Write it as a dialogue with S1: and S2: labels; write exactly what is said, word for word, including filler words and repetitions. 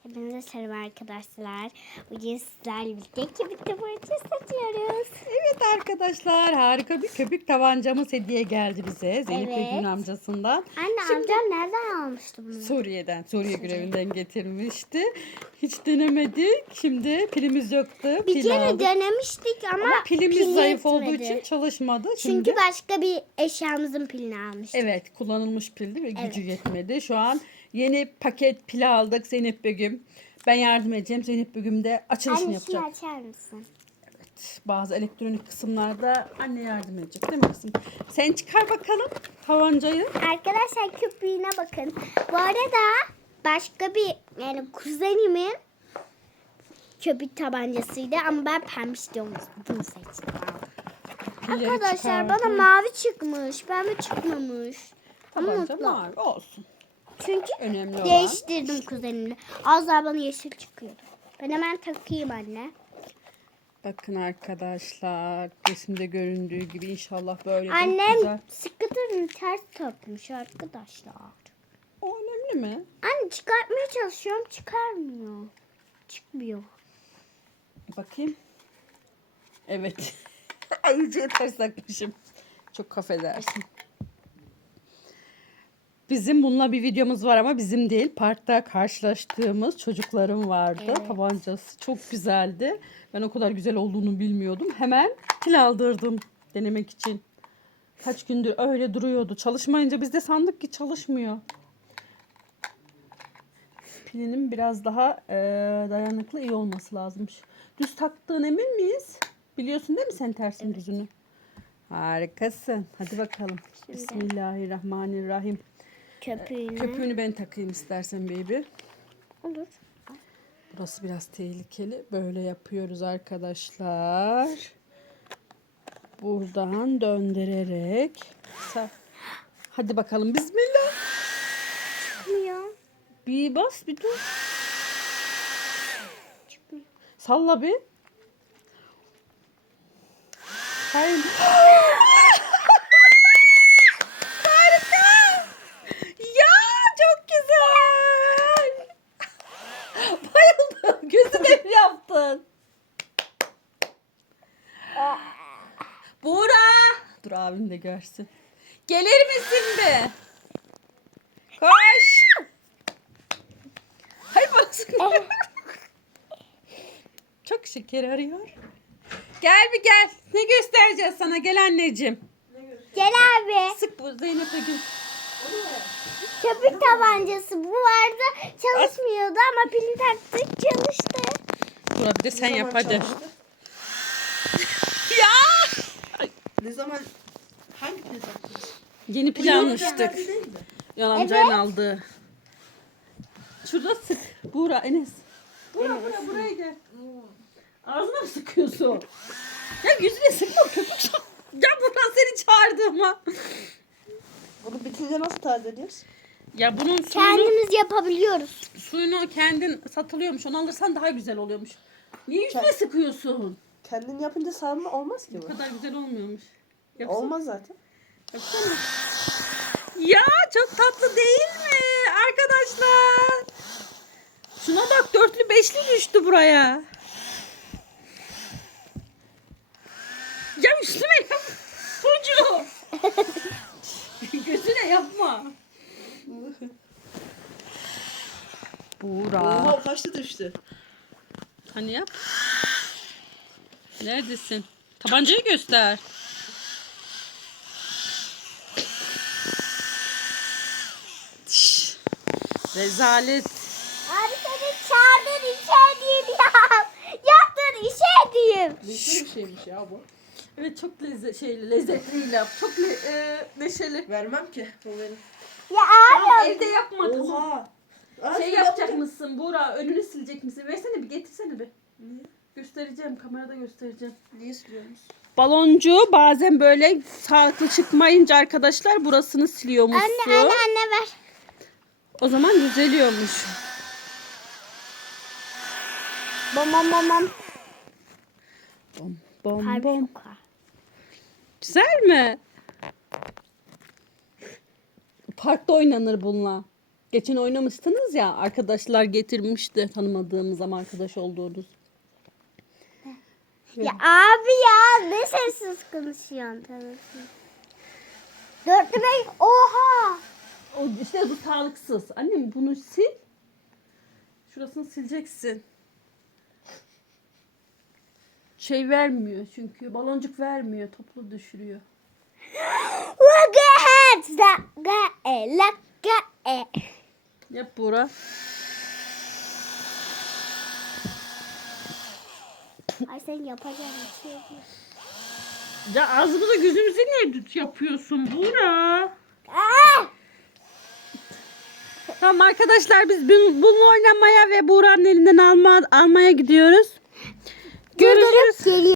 S1: Hepinize selam arkadaşlar. Bugün sizlerle birlikte köpük tabancası satıyoruz.
S2: Evet arkadaşlar, harika bir köpük tabancamız hediye geldi bize. Zeynep
S1: Evet.
S2: Begüm'ün amcasından.
S1: Anne
S2: Şimdi
S1: amcam nereden almıştı bunu?
S2: Suriye'den, Suriye görevinden getirmişti. Hiç denemedik. Şimdi pilimiz yoktu.
S1: Bir
S2: Pil
S1: kere
S2: aldık.
S1: denemiştik ama,
S2: Ama pilimiz
S1: pili
S2: zayıf olduğu
S1: yetmedi.
S2: için çalışmadı. Şimdi
S1: Çünkü başka bir eşyamızın pilini almıştık.
S2: evet, kullanılmış pildi ve gücü
S1: Evet.
S2: yetmedi. Şu an yeni paket pil aldık Zeynep Begüm. Ben yardım edeceğim. Zeynep Begüm de açılışını
S1: Anne
S2: yapacak.
S1: şunu açar mısın?
S2: Bazı elektronik kısımlarda anne yardım edecek değil mi kızım? Sen çıkar bakalım tabancayı.
S1: Arkadaşlar köpüğüne bakın. Bu arada başka bir yani kuzenimin köpük tabancasıydı ama ben pembe istiyorum. Bunu seçtim.
S2: Pilleri
S1: Arkadaşlar bana
S2: çıkardım.
S1: mavi çıkmış. Pembe çıkmamış. Ama
S2: Tabanca
S1: mutlu.
S2: mavi olsun.
S1: Çünkü
S2: Önemli olan.
S1: değiştirdim kuzenimle. Az daha bana yeşil çıkıyordu. Ben hemen takayım anne.
S2: Bakın arkadaşlar, resimde göründüğü gibi inşallah böyle çok
S1: Annem
S2: güzel.
S1: sıkıntını ters takmış arkadaşlar.
S2: O önemli mi?
S1: Anne çıkartmaya çalışıyorum, çıkarmıyor. Çıkmıyor.
S2: Bakayım. Evet. Ayıcığı ters takmışım. Çok affedersin. Bizim bununla bir videomuz var ama bizim değil. Parkta karşılaştığımız çocukların vardı.
S1: Evet.
S2: Tabancası çok güzeldi. Ben o kadar güzel olduğunu bilmiyordum. Hemen pil aldırdım denemek için. Kaç gündür öyle duruyordu. Çalışmayınca biz de sandık ki çalışmıyor. Pilinin biraz daha e, dayanıklı iyi olması lazımmış. Düz taktığın emin miyiz? Biliyorsun değil mi sen tersin düzünü? Harikasın. Hadi bakalım.
S1: Şimdi.
S2: Bismillahirrahmanirrahim.
S1: Köpüğünü.
S2: Köpüğünü ben takayım istersen baby.
S1: Olur.
S2: Burası biraz tehlikeli. Böyle yapıyoruz arkadaşlar. Buradan döndürerek. Sa- Hadi bakalım. Bismillah.
S1: Çıkmıyor.
S2: Bir bas bir dur.
S1: Çıkmıyor.
S2: Salla bir. Hayır. Harika. Ya çok güzel. Bayıldım. Gözüme mi yaptın? Buğra. Dur abim de görsün. Gelir misin be? Koş. Hay bana. Çok şeker arıyor. Gel bir gel. Ne göstereceğiz sana? Gel anneciğim.
S1: Gel abi.
S2: Sık bu Zeynep Begüm.
S1: Köpük tabancası bu vardı. Çalışmıyordu ama pili taktık çalıştı.
S2: Buğra bir de sen
S3: Ne
S2: yap
S3: zaman
S2: hadi.
S3: çalıştı?
S2: Ya.
S3: Ne zaman? Hangi pil taktınız?
S2: Yeni pil
S3: Bu
S2: almıştık.
S3: yeni pil değil mi?
S2: Yan amcanın aldığı. Şurada sık. Buğra Enes. Buğra buraya buraya gel. Ağzına mı sıkıyorsun? Ya yüzüne sıkma köpük. Ya Buğra seni çağırdı ama.
S3: Bunu bitince nasıl tazeliyoruz?
S2: Ya bunun suyunu,
S1: Kendimiz yapabiliyoruz.
S2: suyunu kendin satılıyormuş. Onu alırsan daha güzel oluyormuş. Niye yüzüne sıkıyorsun?
S3: Kendin yapınca sarma olmaz ki
S2: Bu
S3: bu.
S2: kadar güzel olmuyormuş. Yapsana.
S3: Olmaz zaten.
S2: Yapsana. Ya çok tatlı değil mi arkadaşlar? Şuna bak, dörtlü beşli düştü buraya. Ya üstüme yap. Çocuğum. Gözüne yapma. Buğra.
S3: Oha kaçtı düştü.
S2: Hani yap. Neredesin? Tabancayı göster. Şş, rezalet.
S1: Abi seni çağırdın işe diyeyim ya. Yaptın işe diyeyim.
S3: Ne bir şeymiş ya bu.
S2: Evet, çok lezzet şeyli, lezzetli laf. Çok le, e, neşeli.
S3: Vermem ki. Bu benim.
S1: Ya
S2: Tamam,
S1: abi.
S2: evde yapma kızım.
S3: Oha. Aa,
S2: Şey
S3: şöyle
S2: yapacak
S3: yapacağım.
S2: mısın Buğra? Önünü silecek misin? Versene bir, getirsene bir. Göstereceğim, kamerada göstereceğim.
S3: Niye siliyorsunuz?
S2: Baloncu bazen böyle sağlıklı çıkmayınca arkadaşlar burasını siliyormuşsun.
S1: Anne anne anne ver.
S2: O zaman düzeliyormuş.
S1: Bom bom bom bom.
S2: Bom bom
S1: Harbi
S2: bom.
S1: çok var.
S2: Güzel mi? Parkta oynanır bununla. Geçen oynamıştınız ya, arkadaşlar getirmişti tanımadığımız ama arkadaş olduğunuz.
S1: Ya abi ya ne sessiz konuşuyorsun tabii. Dörtlü bey oha.
S2: O işte bu sağlıksız. Annem bunu sil. Şurasını sileceksin. Şey vermiyor çünkü baloncuk vermiyor, toplu düşürüyor.
S1: Vagahet zaka e laka e.
S2: Yap Buğra.
S1: Ay sen yapacağın bir şey değil.
S2: Ya ağzımıza gözümüze niye düt yapıyorsun Buğra?
S1: Aa!
S2: Tamam arkadaşlar, biz bun- bununla oynamaya ve Buğra'nın elinden alma, almaya gidiyoruz. Görüşürüz.
S1: Geliyor.